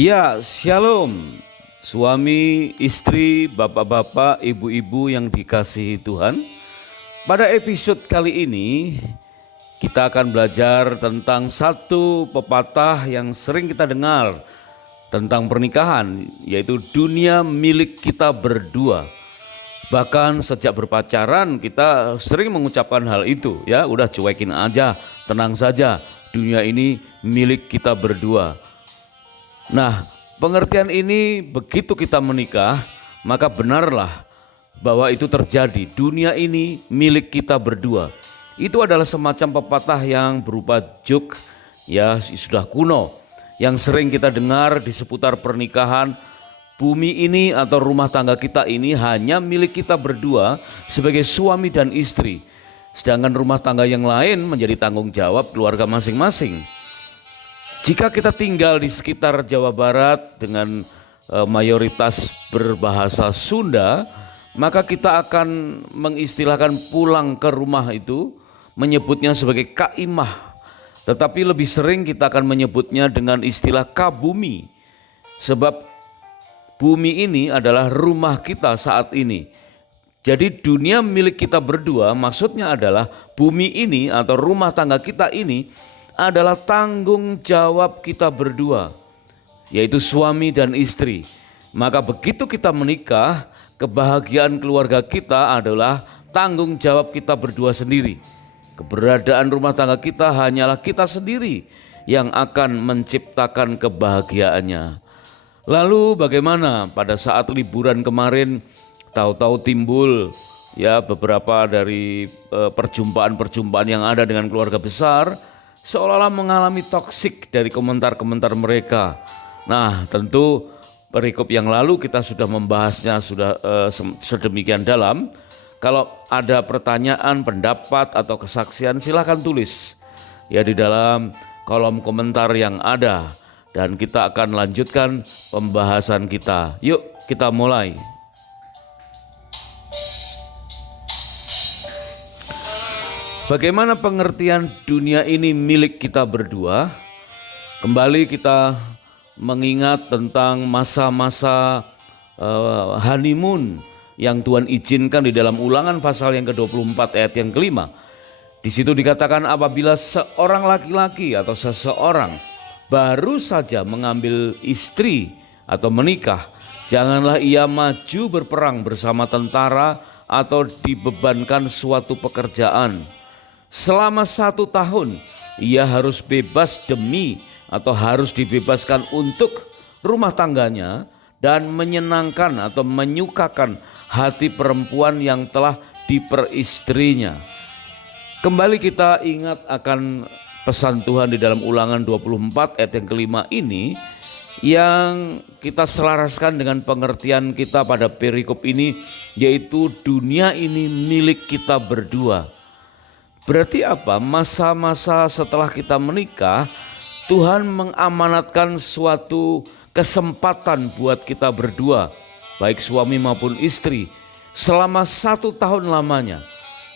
Iya, shalom. Suami, istri, bapak-bapak, ibu-ibu yang dikasihi Tuhan. Pada episode kali ini, kita akan belajar tentang satu pepatah yang sering kita dengar tentang pernikahan, yaitu dunia milik kita berdua. Bahkan sejak berpacaran kita sering mengucapkan hal itu, ya udah cuekin aja, tenang saja, dunia ini milik kita berdua. Nah, pengertian ini begitu kita menikah, maka benarlah bahwa itu terjadi. Dunia ini milik kita berdua. Itu adalah semacam pepatah yang berupa joke, ya sudah kuno, yang sering kita dengar di seputar pernikahan. Bumi ini atau rumah tangga kita ini hanya milik kita berdua sebagai suami dan istri. Sedangkan rumah tangga yang lain menjadi tanggung jawab keluarga masing-masing. Jika kita tinggal di sekitar Jawa Barat dengan mayoritas berbahasa Sunda, maka kita akan mengistilahkan pulang ke rumah itu menyebutnya sebagai kaimah. Tetapi lebih sering kita akan menyebutnya dengan istilah kabumi. Sebab bumi ini adalah rumah kita saat ini. Jadi dunia milik kita berdua maksudnya adalah bumi ini atau rumah tangga kita ini adalah tanggung jawab kita berdua, yaitu suami dan istri. Maka begitu kita menikah, kebahagiaan keluarga kita adalah tanggung jawab kita berdua sendiri. Keberadaan rumah tangga kita hanyalah kita sendiri yang akan menciptakan kebahagiaannya. Lalu bagaimana pada saat liburan kemarin tahu-tahu timbul ya beberapa dari perjumpaan-perjumpaan yang ada dengan keluarga besar seolah-olah mengalami toksik dari komentar-komentar mereka. Nah, tentu perikop yang lalu kita sudah membahasnya sudah sedemikian dalam. Kalau ada pertanyaan, pendapat atau kesaksian silakan tulis ya di dalam kolom komentar yang ada. Dan kita akan lanjutkan pembahasan kita. Yuk kita mulai. Bagaimana pengertian dunia ini milik kita berdua? Kembali kita mengingat tentang masa-masa honeymoon yang Tuhan izinkan di dalam Ulangan pasal yang ke-24 ayat yang kelima. Di situ dikatakan apabila seorang laki-laki atau seseorang baru saja mengambil istri atau menikah, janganlah ia maju berperang bersama tentara atau dibebankan suatu pekerjaan. Selama 1 tahun ia harus bebas demi atau harus dibebaskan untuk rumah tangganya dan menyenangkan atau menyukakan hati perempuan yang telah diperistrinya. Kembali kita ingat akan pesan Tuhan di dalam Ulangan 24 ayat yang kelima ini yang kita selaraskan dengan pengertian kita pada perikop ini, yaitu dunia ini milik kita berdua. Berarti apa? Masa-masa setelah kita menikah, Tuhan mengamanatkan suatu kesempatan buat kita berdua, baik suami maupun istri, selama 1 tahun lamanya.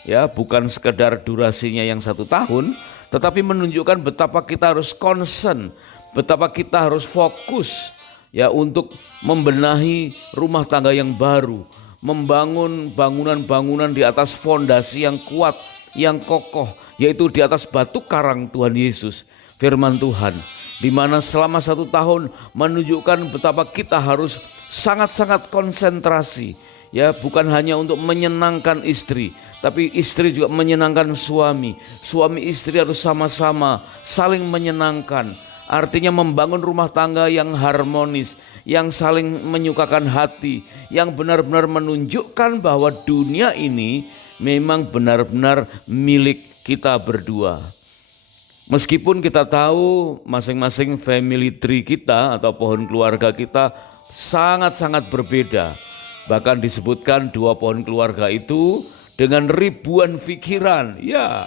Ya, bukan sekedar durasinya yang 1 tahun, tetapi menunjukkan betapa kita harus concern, betapa kita harus fokus ya untuk membenahi rumah tangga yang baru, membangun bangunan-bangunan di atas fondasi yang kuat, yang kokoh, yaitu di atas batu karang Tuhan Yesus, firman Tuhan, di mana selama 1 tahun menunjukkan betapa kita harus sangat-sangat konsentrasi. Ya, bukan hanya untuk menyenangkan istri, tapi istri juga menyenangkan suami. Suami istri harus sama-sama saling menyenangkan. Artinya membangun rumah tangga yang harmonis, yang saling menyukakan hati, yang benar-benar menunjukkan bahwa dunia ini memang benar-benar milik kita berdua. Meskipun kita tahu masing-masing family tree kita atau pohon keluarga kita sangat-sangat berbeda. Bahkan disebutkan 2 pohon keluarga itu dengan ribuan pikiran. Ya,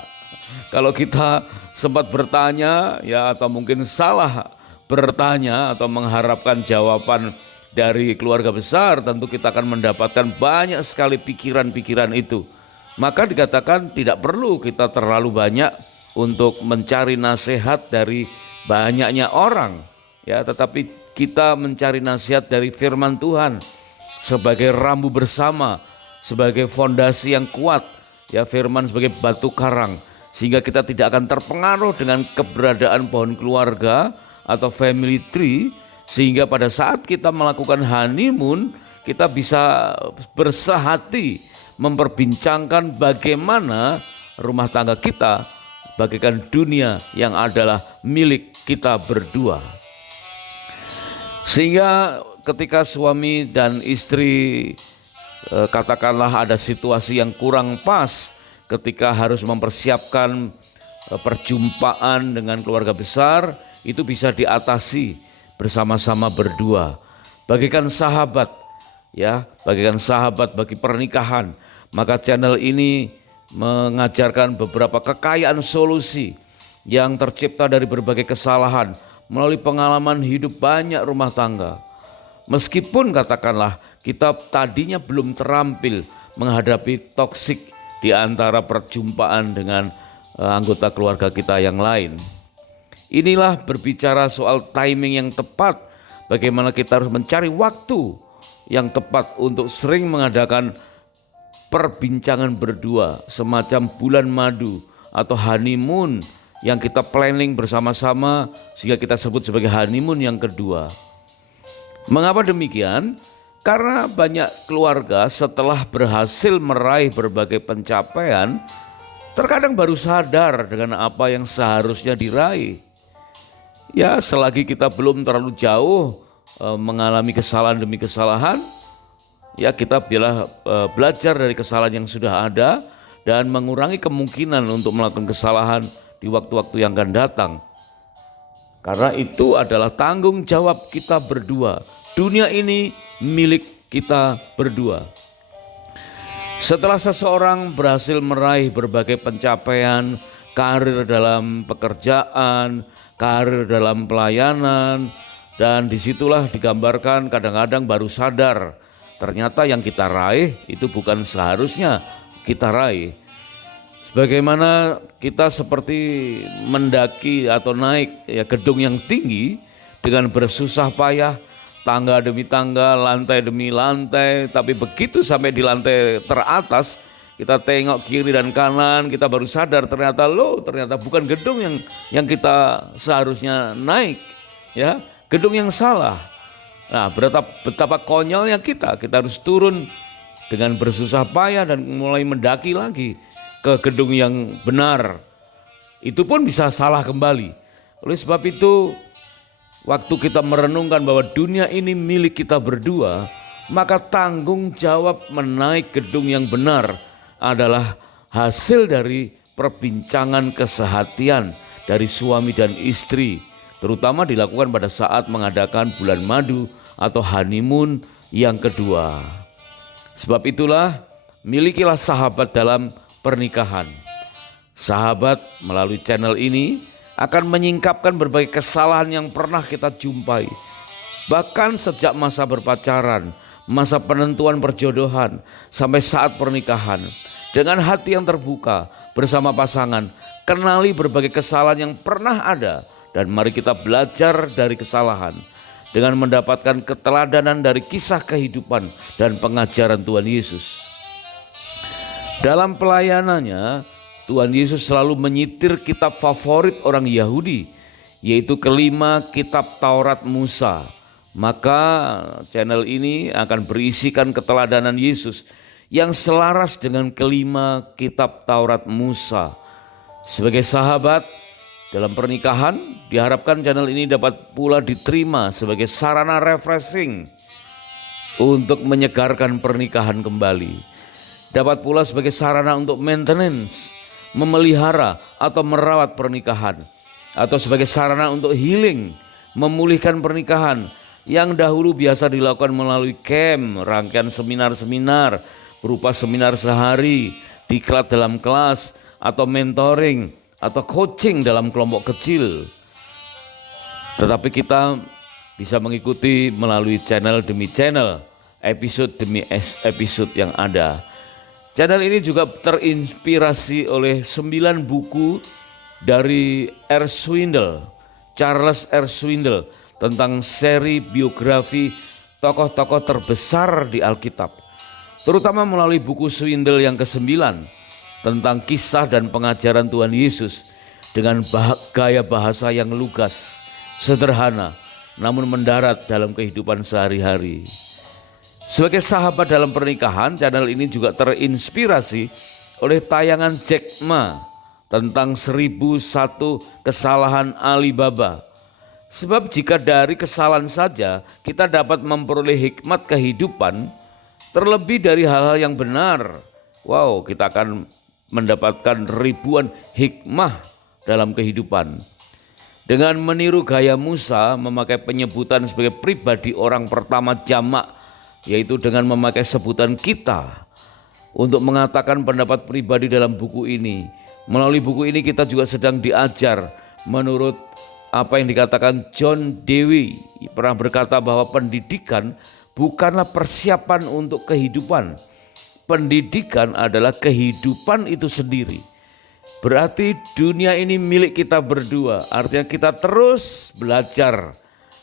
kalau kita sempat bertanya ya atau mungkin salah bertanya atau mengharapkan jawaban dari keluarga besar, tentu kita akan mendapatkan banyak sekali pikiran-pikiran itu. Maka dikatakan tidak perlu kita terlalu banyak untuk mencari nasihat dari banyaknya orang. Ya, tetapi kita mencari nasihat dari firman Tuhan sebagai rambu bersama, sebagai fondasi yang kuat, ya, firman sebagai batu karang, sehingga kita tidak akan terpengaruh dengan keberadaan pohon keluarga atau family tree, sehingga pada saat kita melakukan honeymoon kita bisa bersehati memperbincangkan bagaimana rumah tangga kita bagaikan dunia yang adalah milik kita berdua. Sehingga ketika suami dan istri katakanlah ada situasi yang kurang pas ketika harus mempersiapkan perjumpaan dengan keluarga besar, itu bisa diatasi bersama-sama berdua. Bagaikan sahabat, ya, bagaikan sahabat bagi pernikahan. Maka channel ini mengajarkan beberapa kekayaan solusi yang tercipta dari berbagai kesalahan melalui pengalaman hidup banyak rumah tangga. Meskipun katakanlah kita tadinya belum terampil menghadapi toksik di antara perjumpaan dengan anggota keluarga kita yang lain. Inilah berbicara soal timing yang tepat, bagaimana kita harus mencari waktu yang tepat untuk sering mengadakan perbincangan berdua, semacam bulan madu atau honeymoon yang kita planning bersama-sama, sehingga kita sebut sebagai honeymoon yang kedua. Mengapa demikian? Karena banyak keluarga setelah berhasil meraih berbagai pencapaian, terkadang baru sadar dengan apa yang seharusnya diraih. Ya, selagi kita belum terlalu jauh mengalami kesalahan demi kesalahan, ya kita belajar dari kesalahan yang sudah ada dan mengurangi kemungkinan untuk melakukan kesalahan di waktu-waktu yang akan datang. Karena itu adalah tanggung jawab kita berdua. Dunia ini milik kita berdua. Setelah seseorang berhasil meraih berbagai pencapaian, karir dalam pekerjaan, karir dalam pelayanan, dan disitulah digambarkan kadang-kadang baru sadar ternyata yang kita raih itu bukan seharusnya kita raih. Sebagaimana kita seperti mendaki atau naik gedung yang tinggi dengan bersusah payah, tangga demi tangga, lantai demi lantai, tapi begitu sampai di lantai teratas, kita tengok kiri dan kanan, kita baru sadar ternyata bukan gedung yang kita seharusnya naik, ya, gedung yang salah. Nah, betapa konyolnya kita harus turun dengan bersusah payah dan mulai mendaki lagi ke gedung yang benar. Itu pun bisa salah kembali. Oleh sebab itu, waktu kita merenungkan bahwa dunia ini milik kita berdua, maka tanggung jawab menaik gedung yang benar adalah hasil dari perbincangan kesehatian dari suami dan istri, terutama dilakukan pada saat mengadakan bulan madu atau honeymoon yang kedua. Sebab itulah, milikilah sahabat dalam pernikahan. Sahabat melalui channel ini akan menyingkapkan berbagai kesalahan yang pernah kita jumpai, bahkan sejak masa berpacaran, masa penentuan perjodohan, sampai saat pernikahan. Dengan hati yang terbuka bersama pasangan, kenali berbagai kesalahan yang pernah ada, dan mari kita belajar dari kesalahan dengan mendapatkan keteladanan dari kisah kehidupan dan pengajaran Tuhan Yesus. Dalam pelayanannya, Tuhan Yesus selalu menyitir kitab favorit orang Yahudi, yaitu kelima kitab Taurat Musa. Maka channel ini akan berisikan keteladanan Yesus yang selaras dengan kelima kitab Taurat Musa. Sebagai sahabat dalam pernikahan, diharapkan channel ini dapat pula diterima sebagai sarana refreshing untuk menyegarkan pernikahan kembali. Dapat pula sebagai sarana untuk maintenance, memelihara atau merawat pernikahan, atau sebagai sarana untuk healing, memulihkan pernikahan yang dahulu biasa dilakukan melalui camp, rangkaian seminar-seminar berupa seminar sehari, diklat dalam kelas, atau mentoring, atau coaching dalam kelompok kecil. Tetapi kita bisa mengikuti melalui channel demi channel, episode demi episode yang ada. Channel ini juga terinspirasi oleh 9 buku dari R. Swindle, Charles R. Swindle, tentang seri biografi tokoh-tokoh terbesar di Alkitab, terutama melalui buku Swindle yang ke-9 tentang kisah dan pengajaran Tuhan Yesus dengan gaya bahasa yang lugas, sederhana, namun mendarat dalam kehidupan sehari-hari. Sebagai sahabat dalam pernikahan, channel ini juga terinspirasi oleh tayangan Jack Ma tentang 1001 kesalahan Alibaba. Sebab jika dari kesalahan saja kita dapat memperoleh hikmat kehidupan, terlebih dari hal-hal yang benar, wow, kita akan mendapatkan ribuan hikmah dalam kehidupan. Dengan meniru gaya Musa memakai penyebutan sebagai pribadi orang pertama jamak, yaitu dengan memakai sebutan kita untuk mengatakan pendapat pribadi dalam buku ini. Melalui buku ini kita juga sedang diajar menurut apa yang dikatakan John Dewey, pernah berkata bahwa pendidikan bukanlah persiapan untuk kehidupan. Pendidikan adalah kehidupan itu sendiri. Berarti dunia ini milik kita berdua. Artinya kita terus belajar,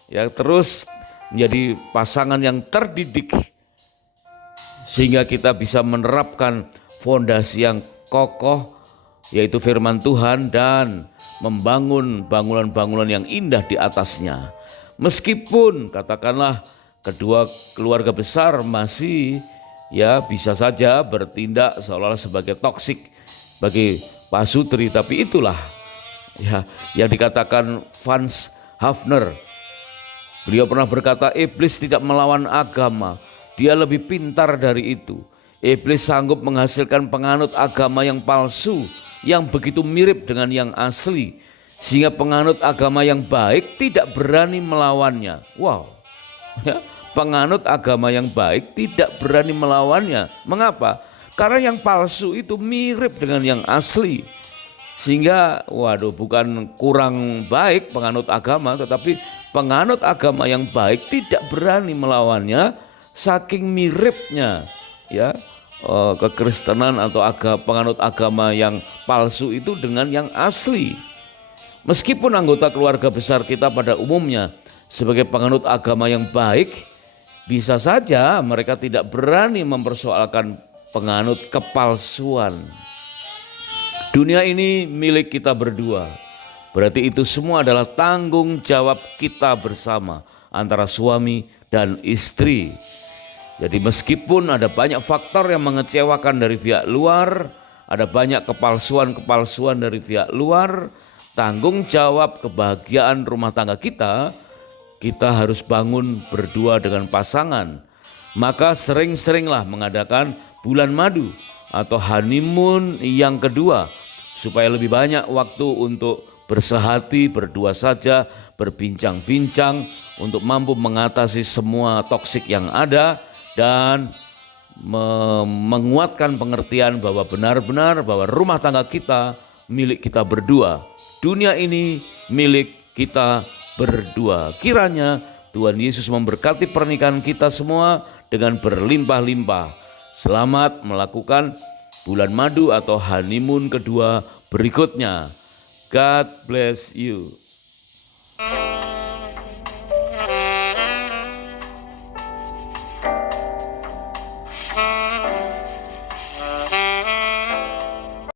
ya, terus menjadi pasangan yang terdidik sehingga kita bisa menerapkan fondasi yang kokoh, yaitu firman Tuhan, dan membangun bangunan-bangunan yang indah di atasnya. Meskipun katakanlah kedua keluarga besar masih bisa saja bertindak seolah-olah sebagai toksik bagi pasutri, tapi itulah yang dikatakan Franz Hafner. Beliau pernah berkata, iblis tidak melawan agama, dia lebih pintar dari itu. Iblis sanggup menghasilkan penganut agama yang palsu, yang begitu mirip dengan yang asli, sehingga penganut agama yang baik tidak berani melawannya. Wow, penganut agama yang baik tidak berani melawannya. Mengapa? Karena yang palsu itu mirip dengan yang asli, sehingga bukan kurang baik penganut agama, tetapi penganut agama yang baik tidak berani melawannya saking miripnya kekristenan atau penganut agama yang palsu itu dengan yang asli. Meskipun anggota keluarga besar kita pada umumnya sebagai penganut agama yang baik, bisa saja mereka tidak berani mempersoalkan penganut kepalsuan. Dunia ini milik kita berdua. Berarti itu semua adalah tanggung jawab kita bersama antara suami dan istri. Jadi meskipun ada banyak faktor yang mengecewakan dari pihak luar, ada banyak kepalsuan dari pihak luar, tanggung jawab kebahagiaan rumah tangga kita harus bangun berdua dengan pasangan. Maka sering-seringlah mengadakan bulan madu atau honeymoon yang kedua, supaya lebih banyak waktu untuk bersehati berdua saja, berbincang-bincang untuk mampu mengatasi semua toksik yang ada, dan menguatkan pengertian bahwa benar-benar bahwa rumah tangga kita milik kita berdua. Dunia ini milik kita berdua. Kiranya Tuhan Yesus memberkati pernikahan kita semua dengan berlimpah-limpah. Selamat melakukan bulan madu atau honeymoon kedua berikutnya. God bless you.